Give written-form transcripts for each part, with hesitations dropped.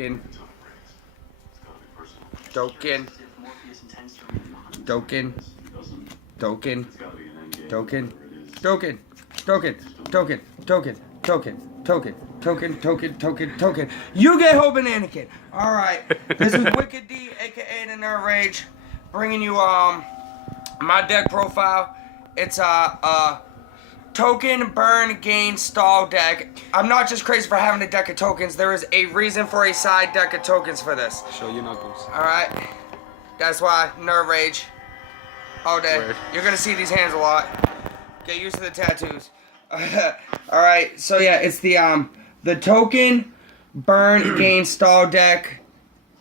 Doken. Doken. Doken. Doken. Doken. Doken. Token. Token. Token. Token. Token. Token. Token. Token. Token. Yu-Gay-Hoe Banana Kid. Alright. This is Wicked D, aka the Nerd Rage, bringing you my deck profile. It's a token, burn, gain, stall deck. I'm not just crazy for having a deck of tokens. There is a reason for a side deck of tokens for this. Show your knuckles. Alright. That's why. Nerd Rage. All day. Word. You're going to see these hands a lot. Get used to the tattoos. Alright. So yeah, it's the token, burn, gain, stall deck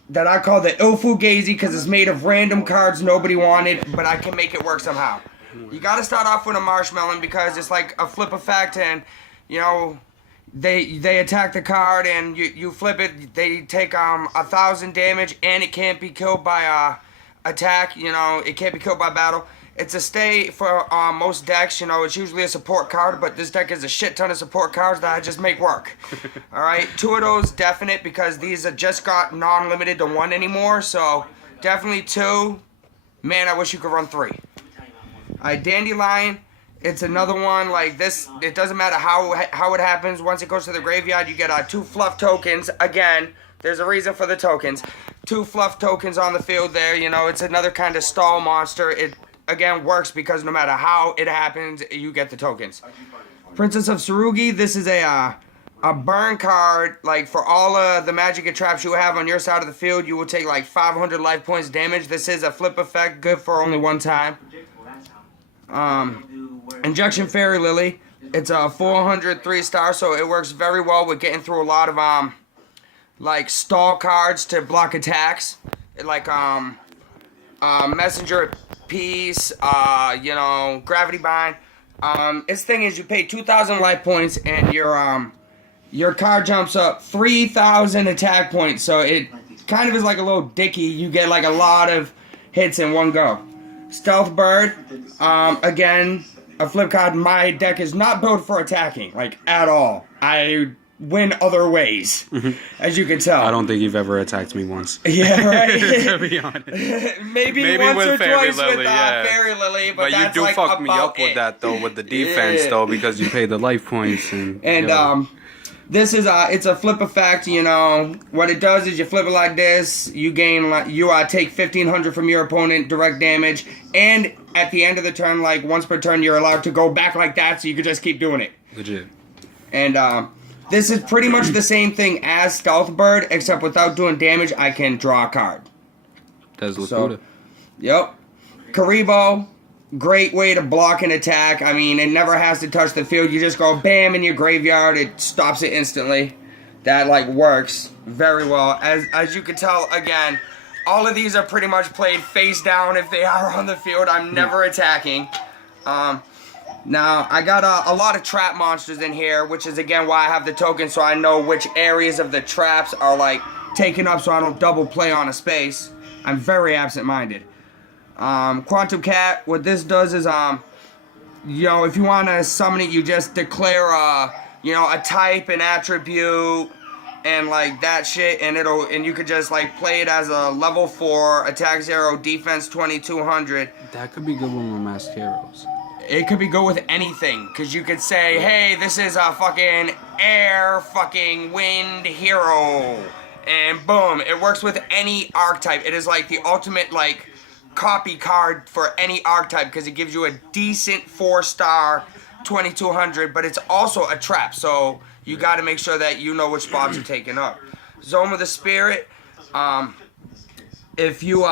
that I call the fugazi because it's made of random cards nobody wanted, but I can make it work somehow. You gotta start off with a marshmallow because it's like a flip effect, and you know they attack the card and you flip it. They take 1,000 damage and it can't be killed by attack. You know, it can't be killed by battle. It's a stay for most decks. You know, it's usually a support card, but this deck is a shit ton of support cards that I just make work. All right, 2 of those definite because these are just got non-limited to 1 anymore. So definitely 2. Man, I wish you could run 3. Alright, Dandelion, it's another one like this. It doesn't matter how it happens. Once it goes to the graveyard, you get 2 fluff tokens. Again, there's a reason for the tokens. 2 fluff tokens on the field there. You know, it's another kind of stall monster. It, again, works because no matter how it happens, you get the tokens. Princess of Tsurugi, this is a burn card. Like, for all of the magic and traps you have on your side of the field, you will take like 500 life points damage. This is a flip effect, good for only 1 time. Injection Fairy Lily. It's a 403 star, so it works very well with getting through a lot of like stall cards to block attacks. Like Messenger Piece, you know, Gravity Bind. Its thing is you pay 2,000 life points and your card jumps up 3,000 attack points. So it kind of is like a little dicky. You get like a lot of hits in one go. Stealth Bird, again, a flip card. My deck is not built for attacking, like, at all. I win other ways, as you can tell. I don't think you've ever attacked me once. Yeah, right? To be honest. Maybe once or Fairy twice Lily, with yeah. Fairy Lily, but that's you do like fuck me up it. with that, though, with the defense, though, because you pay the life points. And you know. This is it's a flip effect. You know what it does is you flip it like this. You gain you take 1,500 from your opponent direct damage, and at the end of the turn, like once per turn, you're allowed to go back like that, so you can just keep doing it. Legit. And this is pretty much the same thing as Stealth Bird, except without doing damage, I can draw a card. Does look good. Yep. Karibo. Great way to block an attack. I mean, it never has to touch the field. You just go bam in your graveyard. It stops it instantly. That, like, works very well. As you can tell, again, all of these are pretty much played face down if they are on the field. I'm never attacking. Now, I got a lot of trap monsters in here, which is, again, why I have the token, so I know which areas of the traps are, like, taken up so I don't double play on a space. I'm very absent-minded. Quantum Cat, what this does is, you know, if you want to summon it, you just declare, you know, a type, an attribute, and, like, that shit, and you could just, like, play it as a level 4, attack 0, defense 2,200. That could be good with my masked heroes. It could be good with anything, because you could say, hey, this is a fucking air fucking wind hero, and boom, it works with any archetype. It is, like, the ultimate, like, copy card for any archetype because it gives you a decent 4-star 2,200, but it's also a trap, so you got to make sure that you know which spots are taken up. Zone of the Spirit, if you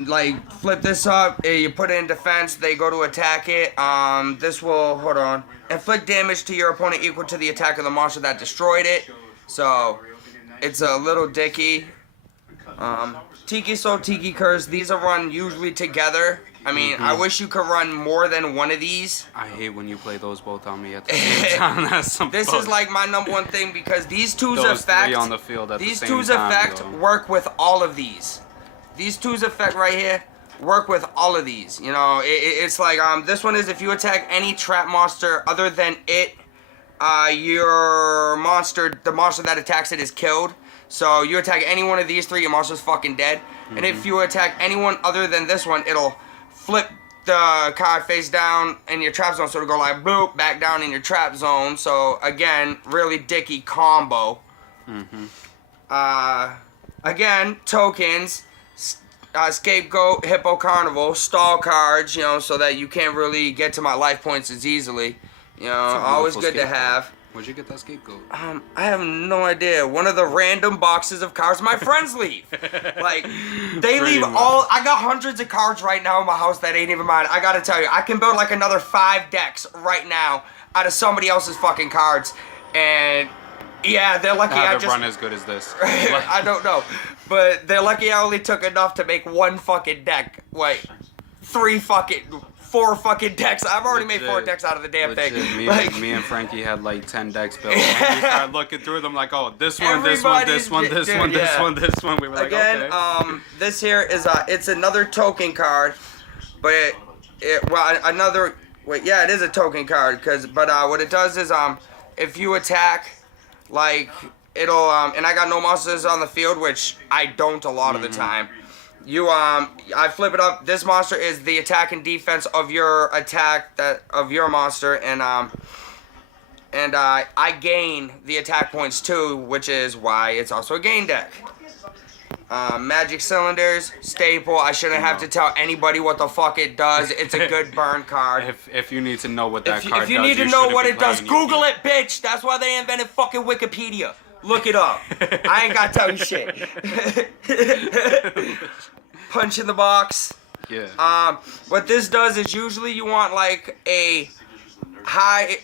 like flip this up, you put it in defense, they go to attack it. This will, hold on, inflict damage to your opponent equal to the attack of the monster that destroyed it. So it's a little dicky. Tiki Soul, Tiki Curse, these are run usually together. I mean, I wish you could run more than one of these. I hate when you play those both on me at the same time. That's some This is like my #1 thing because these two's those effect, three on the field at these the same two's time, effect though. work with all of these. These two's effect right here work with all of these. You know, it's like this one is if you attack any trap monster other than it, your monster, the monster that attacks it is killed. So you attack any one of these three, your monster's fucking dead. And if you attack anyone other than this one, it'll flip the card face down in your trap zone, so it'll go like boop back down in your trap zone. So again, really dicky combo. Again, tokens, scapegoat, hippo carnival, stall cards, you know, so that you can't really get to my life points as easily. You know, always good to have. Where'd you get that scapegoat? I have no idea. One of the random boxes of cards my friends leave. Like, they leave all... I got hundreds of cards right now in my house that ain't even mine. I gotta tell you, I can build like another 5 decks right now out of somebody else's fucking cards. And, yeah, they're lucky I just... run as good as this. I don't know. But they're lucky I only took enough to make 1 fucking deck. Wait, 4 fucking decks. I've already made 4 decks out of the damn thing. Me and Frankie had like 10 decks built. And we started looking through them like, oh, this one, this one, this one, this one, this one, this one. We were like, again, okay. This here is it's another token card, but it is a token card but what it does is if you attack, like it'll and I got no monsters on the field, which I don't a lot of the time. I flip it up. This monster is the attack and defense of your attack of your monster, and I gain the attack points too, which is why it's also a gain deck. Magic cylinders, staple. I shouldn't have to tell anybody what the fuck it does. It's a good burn card. If you need to know what that card does, if you need to know what it does, Google it, bitch. That's why they invented fucking Wikipedia. Look it up. I ain't gotta tell you shit. Punch in the box. Yeah. What this does is usually you want like a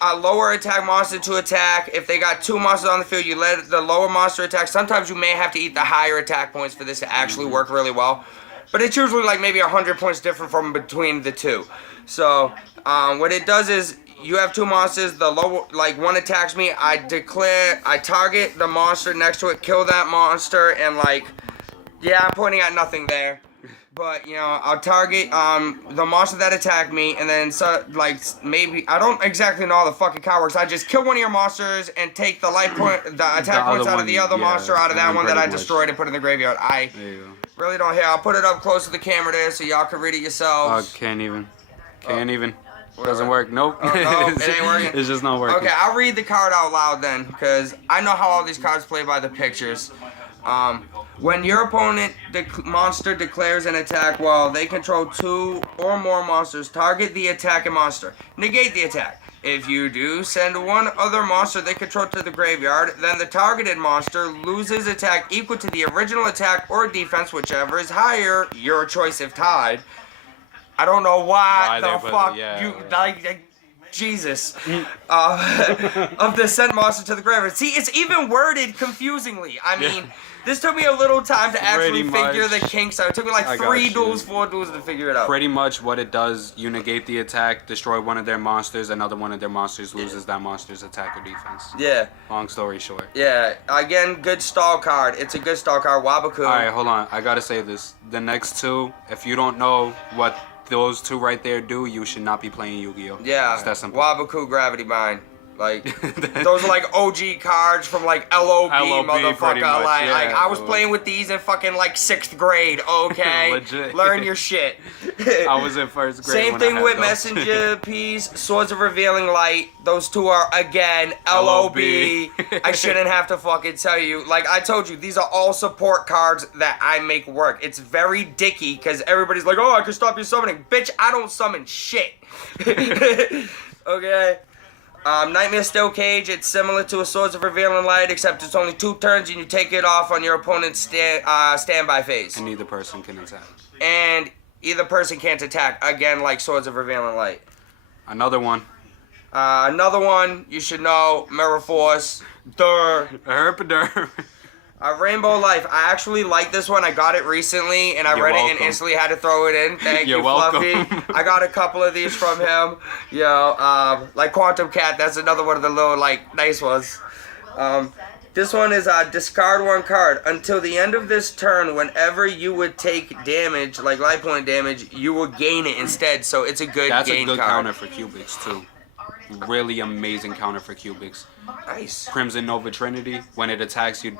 lower attack monster to attack. If they got 2 monsters on the field, you let the lower monster attack. Sometimes you may have to eat the higher attack points for this to actually work really well. But it's usually like maybe 100 points different from between the two. So what it does is you have 2 monsters. The lower, like one attacks me, I target the monster next to it, kill that monster, and like, yeah, I'm pointing at nothing there. But, you know, I'll target the monster that attacked me, and then, maybe, I don't exactly know how the fucking card works. I just kill one of your monsters and take the attack points out of the other monster, out of that one that I destroyed and put in the graveyard. I really don't hear. I'll put it up close to the camera there so y'all can read it yourselves. Can't even. Doesn't work. Nope. Oh, no, it ain't working. It's just not working. Okay, I'll read the card out loud then, because I know how all these cards play by the pictures. When your opponent monster declares an attack while they control 2 or more monsters, target the attacking monster. Negate the attack. If you do, send one other monster they control to the graveyard, then the targeted monster loses attack equal to the original attack or defense, whichever is higher, your choice if tied. I don't know why the fuck Jesus. Of the sent monster to the graveyard. See, it's even worded confusingly. I mean, this took me a little time to actually figure the kinks out. It took me like 4 duels to figure it out. Pretty much what it does, you negate the attack, destroy one of their monsters, another one of their monsters loses that monster's attack or defense. Yeah. Long story short. Yeah. Again, good stall card. It's a good stall card. Wabaku. Alright, hold on. I gotta say this. The next 2, if you don't know what those 2 right there do, you should not be playing Yu-Gi-Oh! Yeah. It's that simple. Wabaku, Gravity Bind. Like, those are like OG cards from like LOB motherfucker. Like, I was playing with these in fucking like 6th grade, okay? Legit. Learn your shit. I was in 1st grade. Same thing with Messenger Piece, Swords of Revealing Light. Those 2 are, again, LOB. I shouldn't have to fucking tell you. Like, I told you, these are all support cards that I make work. It's very dicky, because everybody's like, oh, I can stop you summoning. Bitch, I don't summon shit. Okay? Nightmare Steel Cage, it's similar to a Swords of Revealing Light, except it's only 2 turns and you take it off on your opponent's standby phase. And neither person can attack. And either person can't attack, again, like Swords of Revealing Light. Another one, you should know, Mirror Force. Herpaderm. Rainbow Life. I actually like this one. I got it recently, and I read it and instantly had to throw it in. Thank you, Fluffy. I got a couple of these from him. Like Quantum Cat. That's another one of the little, like, nice ones. This one is discard 1 card. Until the end of this turn, whenever you would take damage, like life point damage, you will gain it instead. So it's a good gain card. That's a good counter for Cubics, too. Really amazing counter for Cubics. Nice. Crimson Nova Trinity. When it attacks, you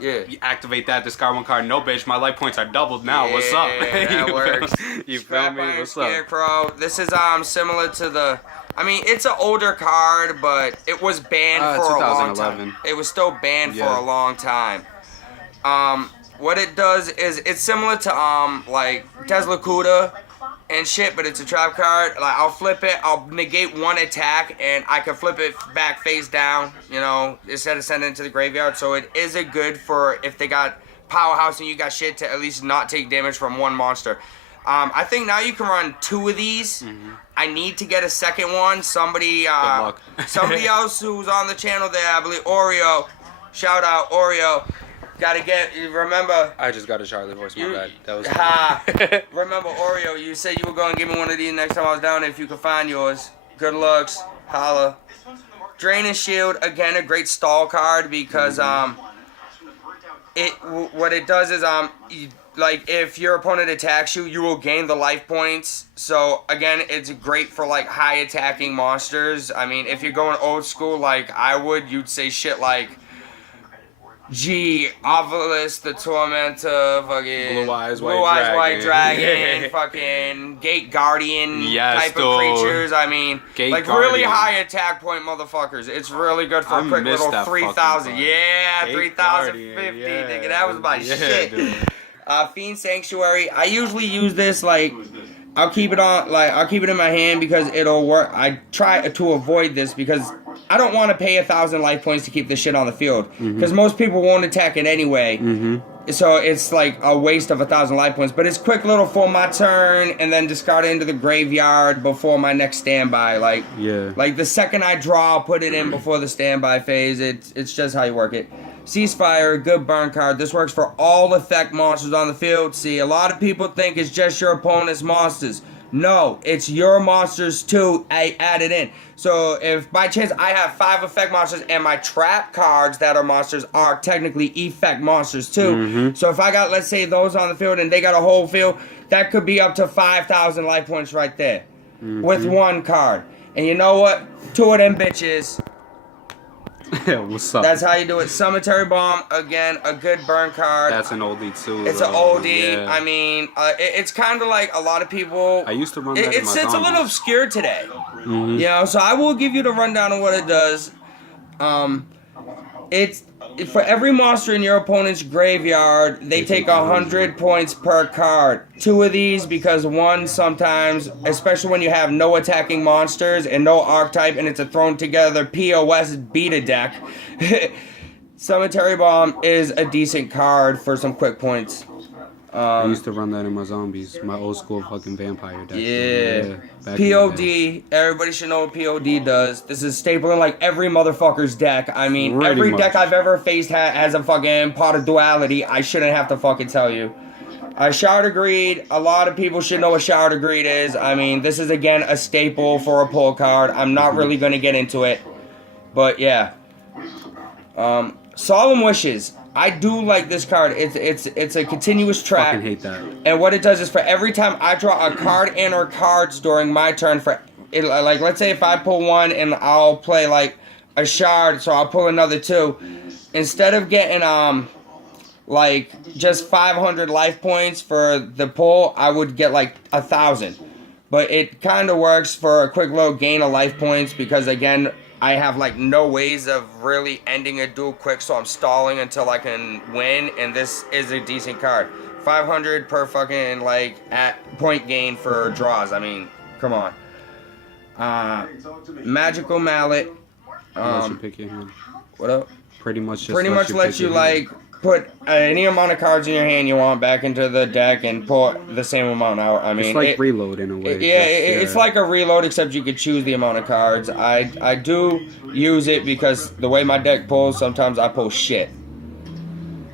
Yeah. You activate that, discard one card. No, bitch, my life points are doubled now. Yeah, What's up? that works. You feel me? What's up? Scarecrow. This is similar to the. I mean, it's an older card, but it was banned for a long time. It was still banned for a long time. What it does is it's similar to like Tesla Cuda and shit, but it's a trap card. Like I'll flip it, I'll negate one attack, and I can flip it back face down, you know, instead of sending it to the graveyard. So it is a good for if they got powerhouse and you got shit to at least not take damage from one monster. I think now you can run 2 of these. I need to get a second one. Somebody somebody else who's on the channel there, I believe Oreo. Shout out Oreo. Gotta get, remember. I just got a Charlie horse, my bad. That was remember, Oreo, you said you were going to give me one of these next time I was down there if you could find yours. Good looks. Holla. Drain and Shield, again, a great stall card because what it does is like if your opponent attacks you, you will gain the life points. So again, it's great for like high attacking monsters. I mean, if you're going old school like I would, you'd say shit like Obelisk, the Tormentor, fucking Blue Eyes White Dragon, fucking Gate Guardian type of creatures. I mean, like really high attack point motherfuckers. It's really good for a quick little 3,000. Yeah, 3,050. Nigga, that was my shit. Fiend Sanctuary. I usually use this like. I'll keep it in my hand because it'll work. I try to avoid this because I don't want to pay 1,000 life points to keep this shit on the field because most people won't attack it anyway. So it's like a waste of 1,000 life points. But it's quick little for my turn and then discard it into the graveyard before my next standby. Like the second I draw, I'll put it in before the standby phase. It's just how you work it. Ceasefire, good burn card. This works for all effect monsters on the field. See, a lot of people think it's just your opponent's monsters. No, it's your monsters too. I added in. So if by chance I have 5 effect monsters and my trap cards that are monsters are technically effect monsters too. So if I got, let's say, those on the field and they got a whole field, that could be up to 5,000 life points right there with one card. And you know what? 2 of them bitches. What's up? That's how you do it. Cemetery Bomb, again, a good burn card. That's an oldie too. It's an oldie. Yeah. I mean, it's kind of like a lot of people. I used to run that in my It's a little obscure today. Mm-hmm. You know, so I will give you the rundown of what it does. It's for every monster in your opponent's graveyard, they take 100 points per card. 2 of these because one sometimes, especially when you have no attacking monsters and no archetype and it's a thrown together POS beta deck, Cemetery Bomb is a decent card for some quick points. I used to run that in my zombies, my old school fucking vampire deck. Yeah. POD, everybody should know what POD does. This is staple in like every motherfucker's deck. I mean, every deck I've ever faced has a fucking pot of duality. I shouldn't have to fucking tell you. Shard of Greed, a lot of people should know what Shard of Greed is. I mean, this is again a staple for a pull card. I'm not really going to get into it. But yeah. Solemn Wishes. I do like this card. It's a continuous track. I fucking hate that. And what it does is for every time I draw a card and or cards during my turn, like let's say if I pull one and I'll play like a shard, so I'll pull another 2. Instead of getting like just 500 life points for the pull, I would get like 1,000. But it kind of works for a quick little gain of life points because again, I have like no ways of really ending a duel quick, so I'm stalling until I can win, and this is a decent card. 500 per fucking like at point gain for draws. I mean, come on. Magical Mallet. Let you pick your hand. What up? Pretty much lets you like put any amount of cards in your hand you want back into the deck and pull the same amount out. I mean, it's like reload in a way. It's like a reload, except you could choose the amount of cards. I do use it because the way my deck pulls, sometimes I pull shit.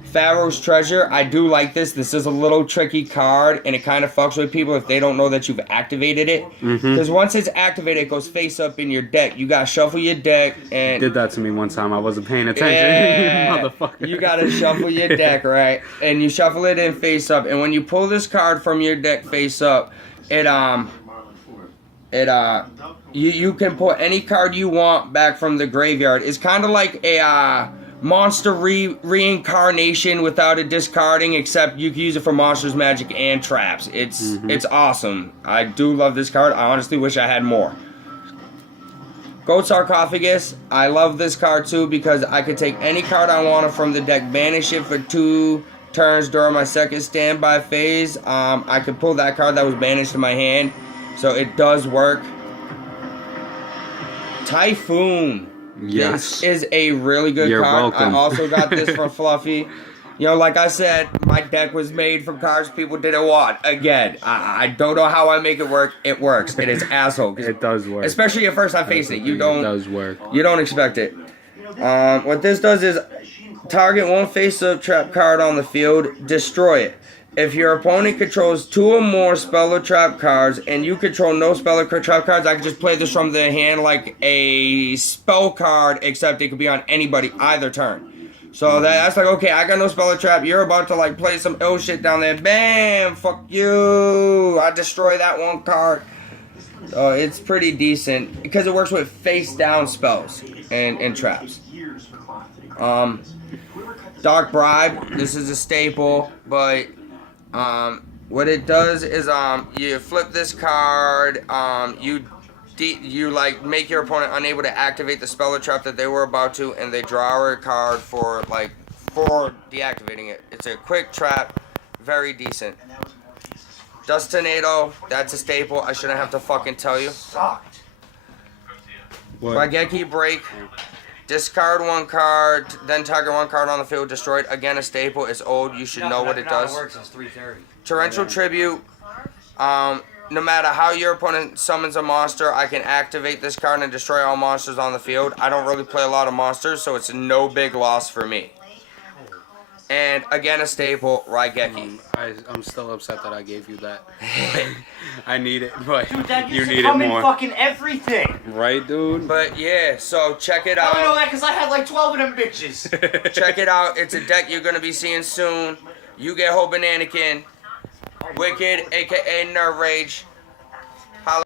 Pharaoh's Treasure, I do like this. This is a little tricky card, and it kind of fucks with people if they don't know that you've activated it. Because once it's activated, it goes face up in your deck. You gotta shuffle your deck, and... Did that to me one time. I wasn't paying attention. Yeah, motherfucker. You gotta shuffle your deck, right? And you shuffle it in face up, and when you pull this card from your deck face up, you can put any card you want back from the graveyard. It's kind of like a... monster reincarnation without it discarding, except you can use it for monsters, magic, and traps. It's awesome. I do love this card. I honestly wish I had more. Goat Sarcophagus. I love this card too because I could take any card I wanted from the deck, banish it for 2 turns during my second standby phase. I could pull that card that was banished to my hand, so it does work. Typhoon. Yes. This is a really good You're card. welcome. I also got this from Fluffy. You know, like I said, my deck was made from cards people didn't want. Again, I don't know how I make it work. It works. It is asshole. It does work. Especially your first time facing it. It does work. You don't expect it. What this does is target one face-up trap card on the field, destroy it. If your opponent controls 2 or more spell or trap cards, and you control no spell or trap cards, I can just play this from the hand like a spell card, except it could be on anybody, either turn. So that's like, okay, I got no spell or trap, you're about to like play some ill shit down there, bam, fuck you, I destroy that one card. So it's pretty decent, because it works with face-down spells and traps. Dark Bribe, this is a staple, but what it does is you flip this card, you like make your opponent unable to activate the spell or trap that they were about to, and they draw a card for deactivating it. It's a quick trap, very decent. Dust Tornado, that's a staple. I shouldn't have to fucking tell you. Raigeki Break. Discard 1 card, then target 1 card on the field, destroyed. Again, a staple. It's old. You should know what it does. Torrential Tribute. No matter how your opponent summons a monster, I can activate this card and destroy all monsters on the field. I don't really play a lot of monsters, so it's no big loss for me. And again, a staple, Raigeki. I'm still upset that I gave you that. I need it, but Dude, that you used to need it come in more. fucking everything. Right, dude? But yeah, so check it I out. know that because I had like 12 of them bitches. Check it out. It's a deck you're going to be seeing soon. Yu-Gay-Hoe Bananakin. Wicked, a.k.a. Nerve Rage.